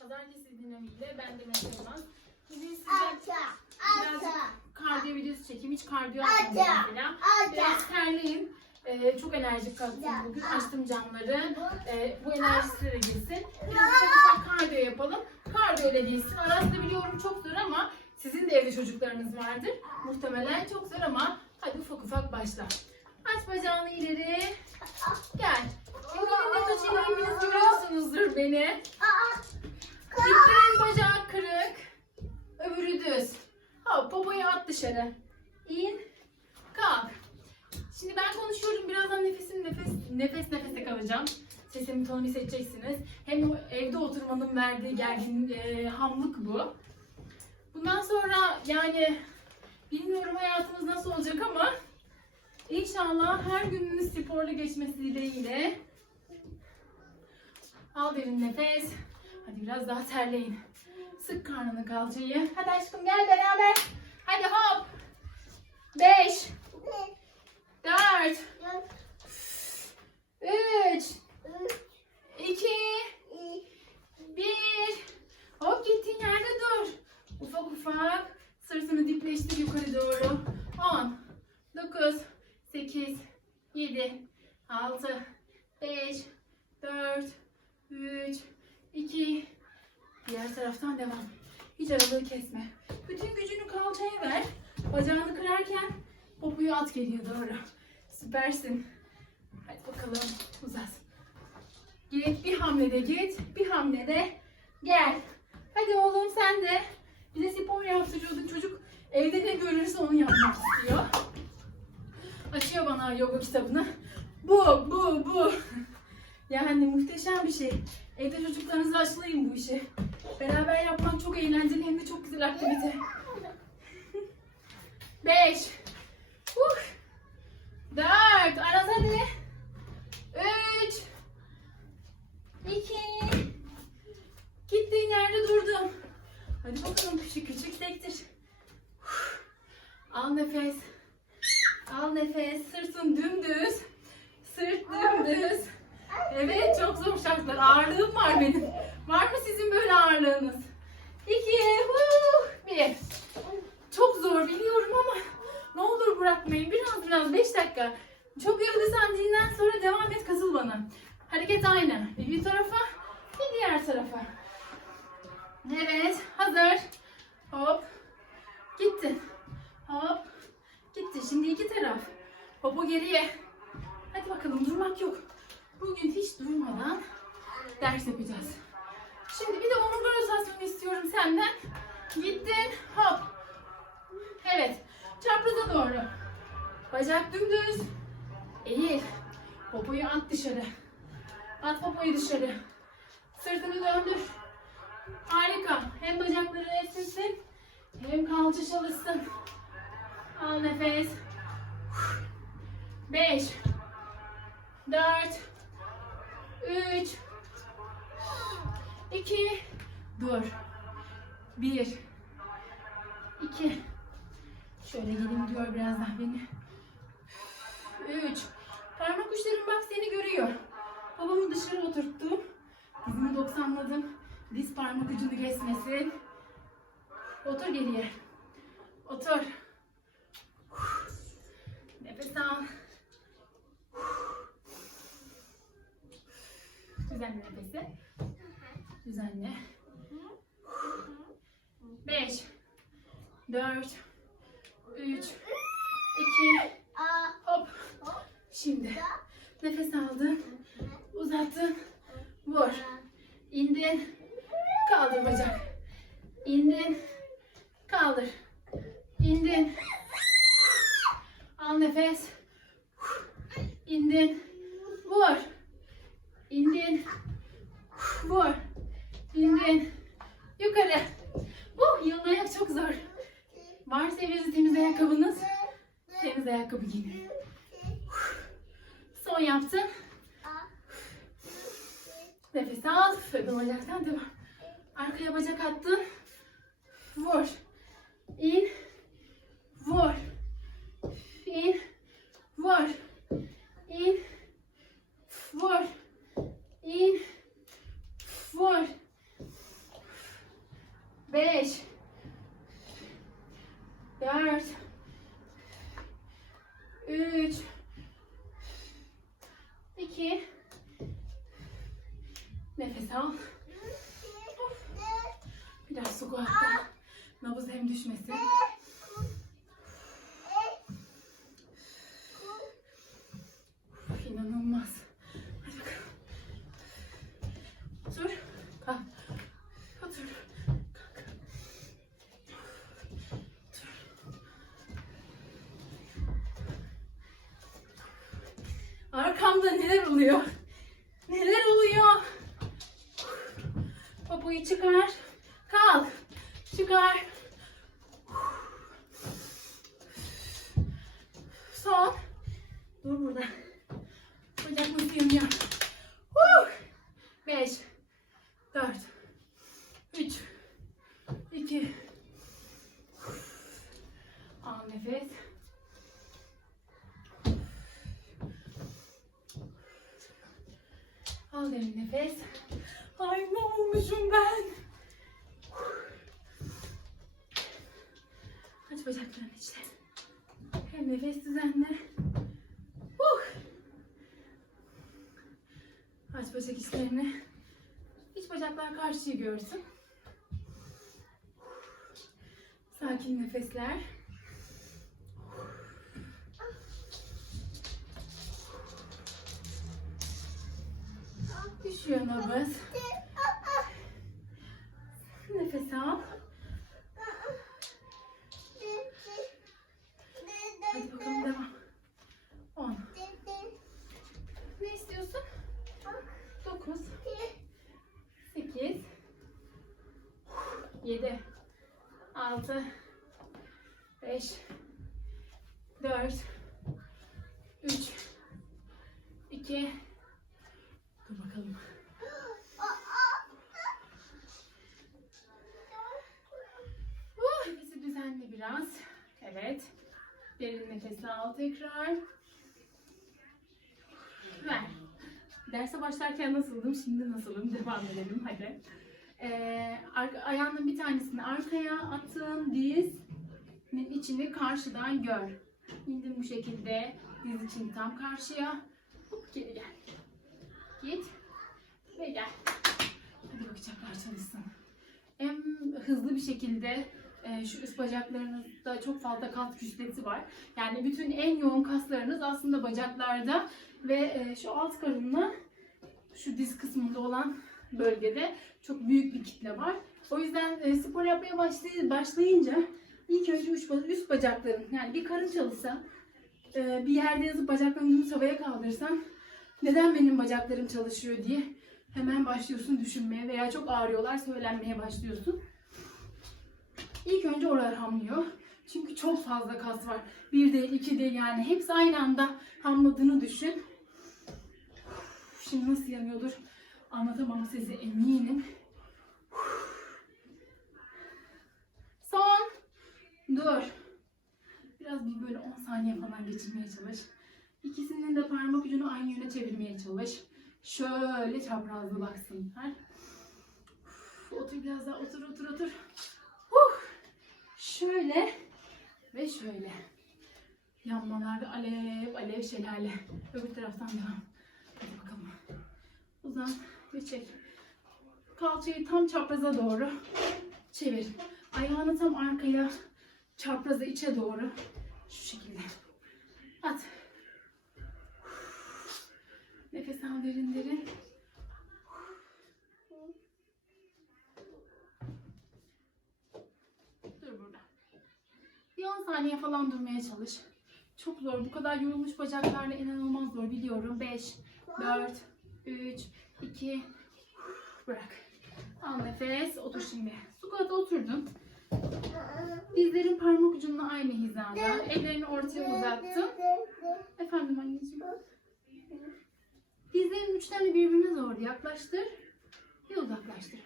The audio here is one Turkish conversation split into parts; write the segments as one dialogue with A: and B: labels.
A: Pazartesi dinamiğiyle ben de Yılmaz. Bugün size birazcık kardiyo videosu çekeyim. Hiç kardiyo yapmadım mesela. Biraz terliyim. Ee, çok enerjik kalktım bugün. Açtım camları. Ee, bu enerji size de girsin. Biraz ufak kardiyo yapalım. Kardiyo ile geçsin. Arasında biliyorum çok zor ama sizin de evde çocuklarınız vardır. Muhtemelen çok zor ama hadi ufak ufak başla. Aç bacağını ileri. Gel. Net açıyla hepiniz görüyorsunuzdur beni. Diklerin bacağı kırık. Öbürü düz. Hop popoyu at dışarı. İn. Kalk. Şimdi ben konuşuyorum. Birazdan nefesim nefes nefes nefese kalacağım. Sesimin tonunu hissedeceksiniz. Hem evde oturmanın verdiği gergin e, hamlık bu. Bundan sonra yani bilmiyorum hayatımız nasıl olacak ama inşallah her gününüz sporla geçmesi dileğiyle. Al derin nefes. Hadi biraz daha terleyin. Sık karnını kalçayı. Hadi aşkım gel beraber. Hadi hop. Beş. Dört. Üç. iki, Bir. Hop gittiğin yerde dur. Ufak ufak sırtını dikleştir yukarı doğru. On. Dokuz. Sekiz. Yedi. Altı. Beş. Dört. Üç. iki. Diğer taraftan devam. Hiç aralığı kesme. Bütün gücünü kalçaya ver. Bacağını kırarken popoyu at geliyor doğru. Süpersin. Hadi bakalım uzat. Git bir hamlede git. Bir hamlede gel. Hadi oğlum sen de. Bize spor yaptırıyorduk. Çocuk evde ne görürse onu yapmak istiyor. Yoga kitabını. Bu, bu, bu. Yani muhteşem bir şey. Evde çocuklarınızla aşılayın bu işi. Beraber yapmak çok eğlenceli hem de çok güzel aktivite. Beş. Uh. Dört. Aras hadi. Üç. İki. Gittiğin yerde durdum. Hadi bakalım küçük küçük sektir. Uh. Al nefes. Al nefes. Sırtın dümdüz. Sırt dümdüz. Evet çok zor şartlar. Ağırlığım var benim. Var mı sizin böyle ağırlığınız? İki, huh, bir. Çok zor biliyorum ama ne olur bırakmayın. Biraz biraz beş dakika. Çok yorulduysan dinlen sonra devam et kasıl bana. Hareket aynı. Bir, bir tarafa bir diğer tarafa. Evet hazır. Hop. Gitti. Hop. Gitti. Şimdi iki taraf. Popo geriye. Hadi bakalım durmak yok. Bugün hiç durmadan ders yapacağız. Şimdi bir de omurga rotasyonu istiyorum senden. Gittin. Hop. Evet. Çapraza doğru. Bacak dümdüz. Eğil. Popoyu at dışarı. At popoyu dışarı. Sırtını döndür. Harika. Hem bacakları esnesin hem kalça çalışsın. Al nefes. Beş. Dört. Üç. iki, Dur. Bir. iki. Şöyle gelin diyor biraz daha beni. Üç. Parmak uçlarım bak seni görüyor. Babamı dışarı oturttum. Dizimi doksanladım. Diz parmak ucunu geçmesin. Otur geriye. Otur. Al. Düzenle nefesi. Beş. Dört. Üç. iki,
B: aa,
A: Hop. Şimdi nefes aldın. Uzattın. Vur. İndin. Kaldır bacak. İndin. Kaldır. İndin. Al nefes. İndin. Vur. İndin. Vur. İndin. Yukarı. Uh, yılın ayak çok zor. Varsa evinizde temiz ayakkabınız. Temiz ayakkabı giyin. Son yaptın. Nefes al. Öbür bacaktan devam. Arkaya bacak attın. Vur. İn. Vur. İn. Vur. İn. Vur. İn. Vur. Beş. Dört. Üç. İki. Nefes al. Biraz su koy hatta. Nabız hem düşmesin. Uf, İnanılmaz. Hadi bakalım. Otur. Kalk. Otur. Kalk. Otur. Arkamda neler oluyor? Neler oluyor? Popoyu çıkar. Kalk. Çıkar. Son. Dur burada. Bacak nasıl yanıyor? Huh! Beş. Dört. Üç. iki, Al nefes. Al derin nefes. Ay ne olmuşum ben? Aç bacaklarını içine. Hem nefes düzenle. Huh. Aç bacak içlerini. İç bacaklar karşıyı görsün. Sakin nefesler. Pişiyor nöbet. Nefes al tekrar. Ver. Derse başlarken nasıldım, şimdi nasılım? Devam edelim hadi. Ee, ayağının bir tanesini arkaya attın, dizinin içini karşıdan gör. İndim bu şekilde, diz için tam karşıya. Hop geri gel. Git ve gel. Hadi bakacaklar çalışsın. En hızlı bir şekilde şu üst bacaklarınızda çok fazla kas kütlesi var. Yani bütün en yoğun kaslarınız aslında bacaklarda ve e, şu alt karınla şu diz kısmında olan bölgede çok büyük bir kitle var. O yüzden e, spor yapmaya başlay- başlayınca ilk önce üst, bacakların yani bir karın çalışsa e, bir yerde yazıp bacaklarını havaya kaldırsan neden benim bacaklarım çalışıyor diye hemen başlıyorsun düşünmeye veya çok ağrıyorlar söylenmeye başlıyorsun. İlk önce oralar hamlıyor. Çünkü çok fazla kas var. Bir değil, iki değil yani. Hepsi aynı anda hamladığını düşün. Şimdi nasıl yanıyordur anlatamam size eminim. Son. Dur. Biraz bir böyle 10 saniye falan geçirmeye çalış. İkisinin de parmak ucunu aynı yöne çevirmeye çalış. Şöyle çaprazlı baksınlar. Otur biraz daha otur otur otur. Huh. Şöyle ve şöyle. Yanmalarda alev alev şelale. Öbür taraftan devam. Hadi bakalım. Uzan ve çek. Kalçayı tam çapraza doğru çevir. Ayağını tam arkaya çapraza içe doğru şu şekilde at. Nefes al derin derin. Dur burada. Bir 10 saniye falan durmaya çalış. Çok zor. Bu kadar yorulmuş bacaklarla inanılmaz zor biliyorum. 5, 4, 3, 2, bırak. Al nefes. Otur şimdi. Squat'a oturdun. Dizlerin parmak ucunla aynı hizada. Ellerini ortaya uzattın. Efendim anneciğim. Dizlerin uçlarını birbirine doğru yaklaştır ve uzaklaştır.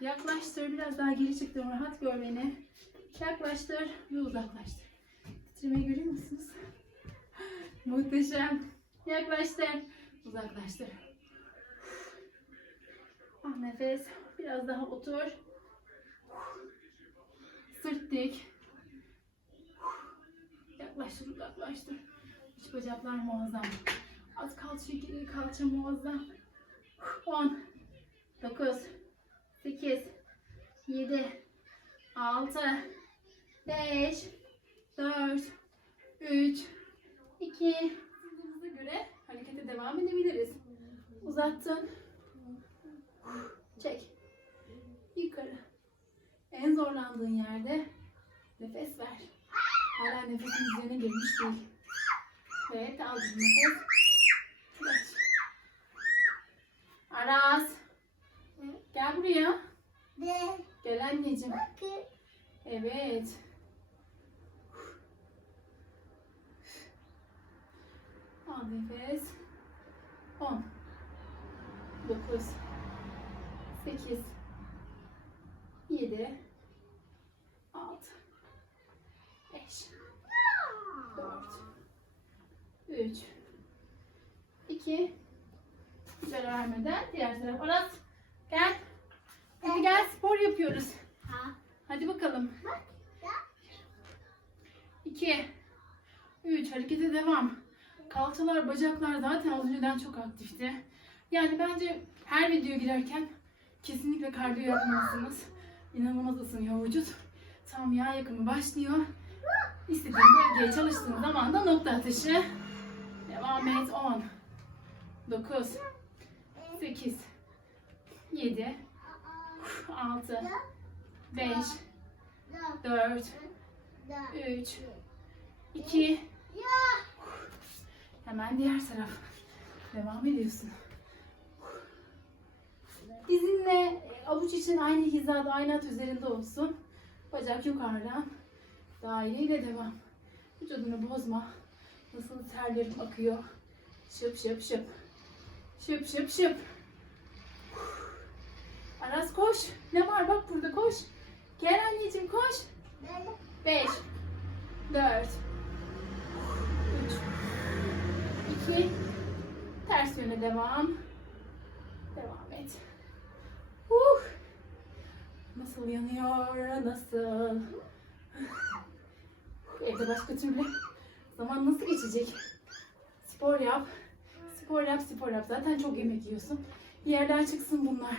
A: Yaklaştır. Biraz daha geri çıktım. Rahat gör beni. Yaklaştır ve uzaklaştır. Titremeyi görüyor musunuz? Muhteşem. Yaklaştır. Uzaklaştır. Ah nefes. Biraz daha otur. Sırt dik. Yaklaştır, uzaklaştır. İç bacaklar muazzam. Az kalça geri, kalça muazzam. 10, 9, 8, 7, 6, 5, 4, 3, 2, hızımıza göre harekete devam edebiliriz. Uzattın. Çek. Yukarı. En zorlandığın yerde nefes ver. Hala nefesin üzerine gelmiş değil. Ve aldın nefes. Bırak. Aras. Gel buraya. Gel anneciğim.
B: Bakın.
A: Evet. Al nefes. 10 9 8 7 6 5 4 3 2 Güzel vermeden diğer taraf. Aras gel. Hadi gel spor yapıyoruz.
B: Ha.
A: Hadi bakalım.
B: Bak. Ya.
A: 2 3 harekete devam. Kalçalar, bacaklar zaten az önceden çok aktifti. Yani bence her video girerken kesinlikle kardiyo yapmalısınız. İnanılmaz ısınıyor vücut. Tam yağ yakımı başlıyor. İstediğin bölgeye çalıştığın zaman da nokta atışı. Devam et. 10 9 8 7 6 5
B: Da.
A: 4
B: Da.
A: 3 2
B: Ya.
A: Hemen diğer taraf. Devam ediyorsun. Dizinle e, avuç için aynı hizada, aynı at üzerinde olsun. Bacak yukarıdan. Daireyle devam. Vücudunu bozma. Nasıl terlerim akıyor. Şıp şıp şıp. Şıp şıp şıp. Aras koş. Ne var bak burada koş. Gel anneciğim koş. 5 4 3 2 Ters yöne devam. Devam et. Uh. Nasıl yanıyor? Nasıl? Evde başka türlü zaman nasıl geçecek? Spor yap. Spor yap, spor yap. Zaten çok yemek yiyorsun. Yerden çıksın bunlar.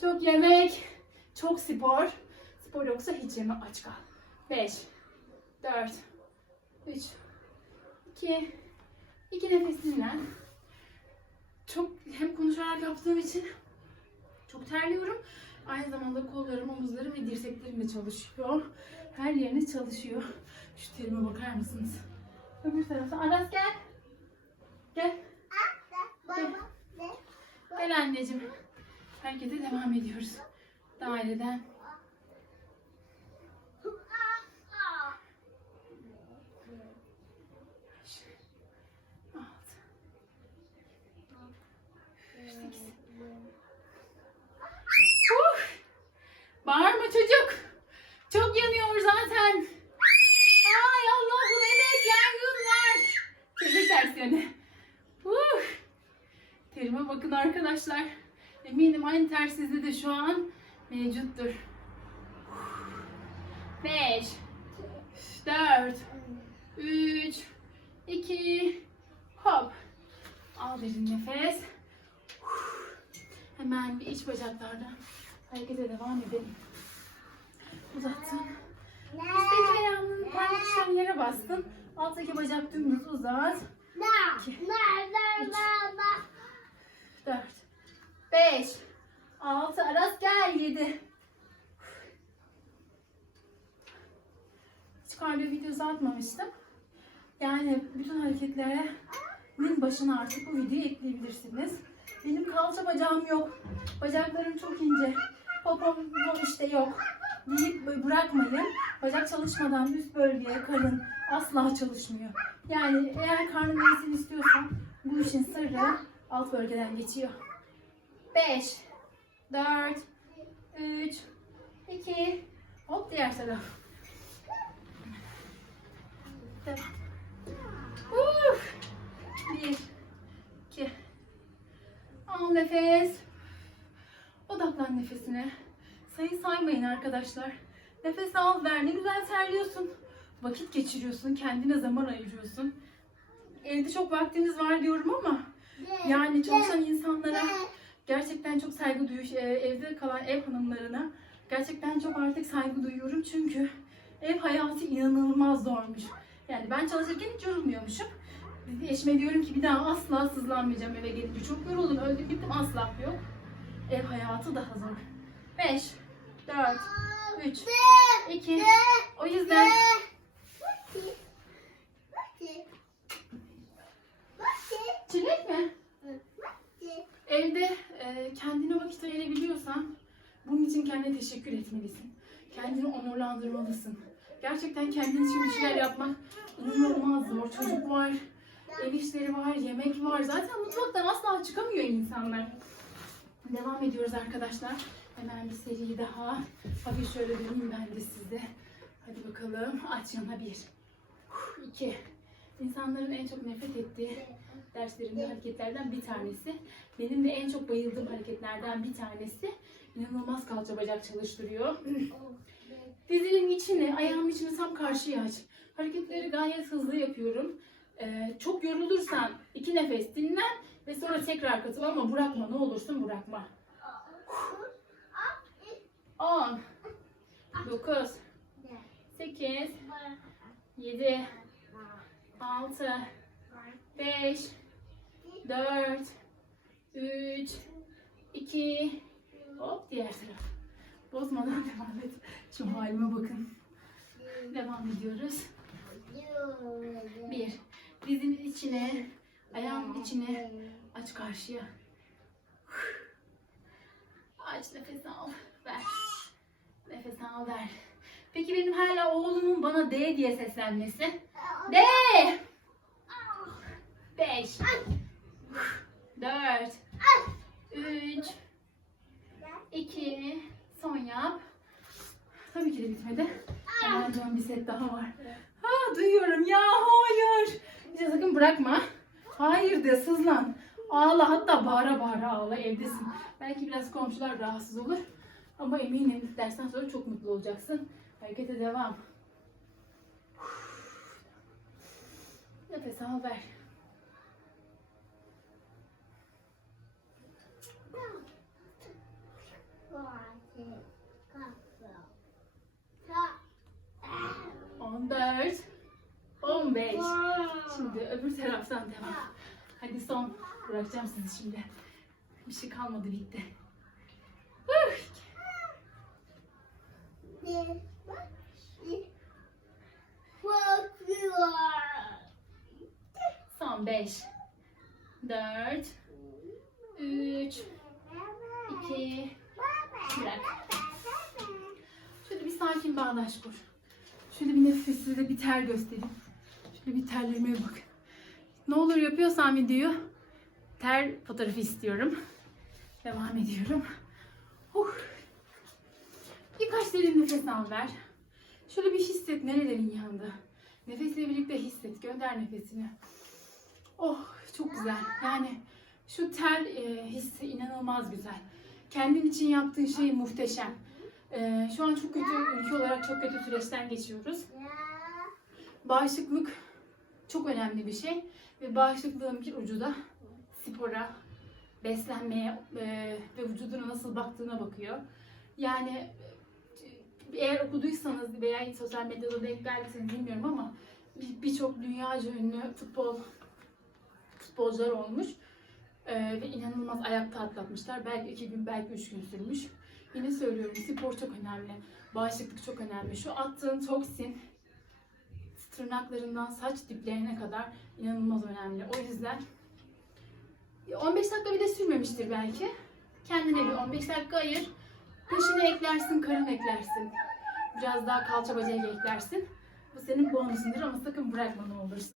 A: Çok yemek, çok spor. Spor yoksa hiç yeme aç kal. 5 4 3 2 2 nefes dinlen. Çok hem konuşarak yaptığım için çok terliyorum. Aynı zamanda kollarım, omuzlarım ve dirseklerim de çalışıyor. Her yeriniz çalışıyor. Şu terime bakar mısınız? Öbür tarafta. Aras gel. Gel.
B: De.
A: Gel anneciğim. Harekete devam ediyoruz. Daireden. Altı. Sekiz. Uh! Bağırma çocuk. Çok yanıyor zaten. Ay Allah'ım evet yangın var. Çevir ters yöne. Uh! Terime bakın arkadaşlar. Eminim aynı ters sizde de şu an mevcuttur. 5 4 3 2 hop. Al derin nefes. Hemen bir iç bacaklardan harekete devam edelim. Uzattın. Üstteki ayağının parmak uçlarını yere bastın. Alttaki bacak dümdüz uzat.
B: Da.
A: İki.
B: Da. Da. Da. Da.
A: 4 5 6 Aras gel 7 Hiç kardiyo videosu atmamıştım. Yani bütün hareketlerin başına artık bu videoyu ekleyebilirsiniz. Benim kalça bacağım yok. Bacaklarım çok ince. Popom işte yok. Deyip bırakmayın. Bacak çalışmadan üst bölgeye karın asla çalışmıyor. Yani eğer karnın iyisini istiyorsan bu işin sırrı alt bölgeden geçiyor. 5 4 3 2 Hop diğer taraf. Uf. 1 2 Al nefes. Odaklan nefesine. Sayı saymayın arkadaşlar. Nefes al ver. Ne güzel terliyorsun. Vakit geçiriyorsun. Kendine zaman ayırıyorsun. Evde çok vaktimiz var diyorum ama yani çalışan insanlara gerçekten çok saygı duyuyor. Evde kalan ev hanımlarına gerçekten çok artık saygı duyuyorum. Çünkü ev hayatı inanılmaz zormuş. Yani ben çalışırken hiç yorulmuyormuşum. Eşime diyorum ki bir daha asla sızlanmayacağım eve gelince. Çok yoruldum, öldüm bittim asla yok. Ev hayatı daha zor. 5, 4, 3, 2, o yüzden çilek mi? Evde e, kendine vakit ayırabiliyorsan bunun için kendine teşekkür etmelisin. Kendini onurlandırmalısın. Gerçekten kendin için bir şeyler yapmak inanılmaz zor. Çocuk var, ev işleri var, yemek var. Zaten mutfaktan asla çıkamıyor insanlar. Devam ediyoruz arkadaşlar. Hemen bir seri daha. Hafif şöyle döneyim ben de size. Hadi bakalım. Aç yana bir. iki. İnsanların en çok nefret ettiği derslerinde hareketlerden bir tanesi. Benim de en çok bayıldığım hareketlerden bir tanesi. İnanılmaz kalça bacak çalıştırıyor. Dizinin içini, ayağımın içini tam karşıya aç. Hareketleri gayet hızlı yapıyorum. Ee, çok yorulursan iki nefes dinlen ve sonra tekrar katıl ama bırakma ne olursun bırakma. 10 9 8 7 6 5 4 3 2 Hop diğer taraf. Bozmadan devam et. Şu halime bakın. Devam ediyoruz. Bir. Dizinin içine, ayağın içine aç karşıya. Aç nefes al, ver. Nefes al, ver. Peki benim hala oğlumun bana D diye seslenmesi. D! Beş. Dört. Üç. İki. Son yap. Tabii ki de bitmedi. Hemen bir set daha var. Ha duyuyorum ya hayır. Bir de sakın bırakma. Hayır de sızlan. Ağla hatta bağıra bağıra ağla evdesin. Belki biraz komşular rahatsız olur. Ama eminim dersten sonra çok mutlu olacaksın. Harekete devam. Nefes al ver. On dört. On beş. Şimdi öbür taraftan devam. Hadi son. Bırakacağım sizi şimdi. Bir şey kalmadı bitti. Huh. Son beş. Dört. Üç. iki, Bırak. Şöyle bir sakin bağdaş kur. Şöyle bir nefesle de bir ter göstereyim. Şöyle bir terlerime bak. Ne olur yapıyorsan videoyu ter fotoğrafı istiyorum. Devam ediyorum. Huh. Birkaç derin nefes al ver. Şöyle bir hisset nerelerin yandı. Nefesle birlikte hisset. Gönder nefesini. Oh çok güzel. Yani şu ter e, hissi inanılmaz güzel. Kendin için yaptığın şey muhteşem. E, şu an çok kötü, ülke olarak çok kötü süreçten geçiyoruz. Bağışıklık çok önemli bir şey. Ve bağışıklığın bir ucu da spora, beslenmeye e, ve vücuduna nasıl baktığına bakıyor. Yani e, eğer okuduysanız veya sosyal medyada denk geldiyseniz bilmiyorum ama bir- birçok dünyaca ünlü futbol futbolcular olmuş. Ee, ve inanılmaz ayakta atlatmışlar. Belki iki gün, belki üç gün sürmüş. Yine söylüyorum spor çok önemli. Bağışıklık çok önemli. Şu attığın toksin tırnaklarından saç diplerine kadar inanılmaz önemli. O yüzden 15 dakika bile sürmemiştir belki. Kendine bir 15 dakika ayır. Peşine eklersin, karın eklersin. Biraz daha kalça bacak eklersin. Bu senin bonusundur ama sakın bırakma ne olursun.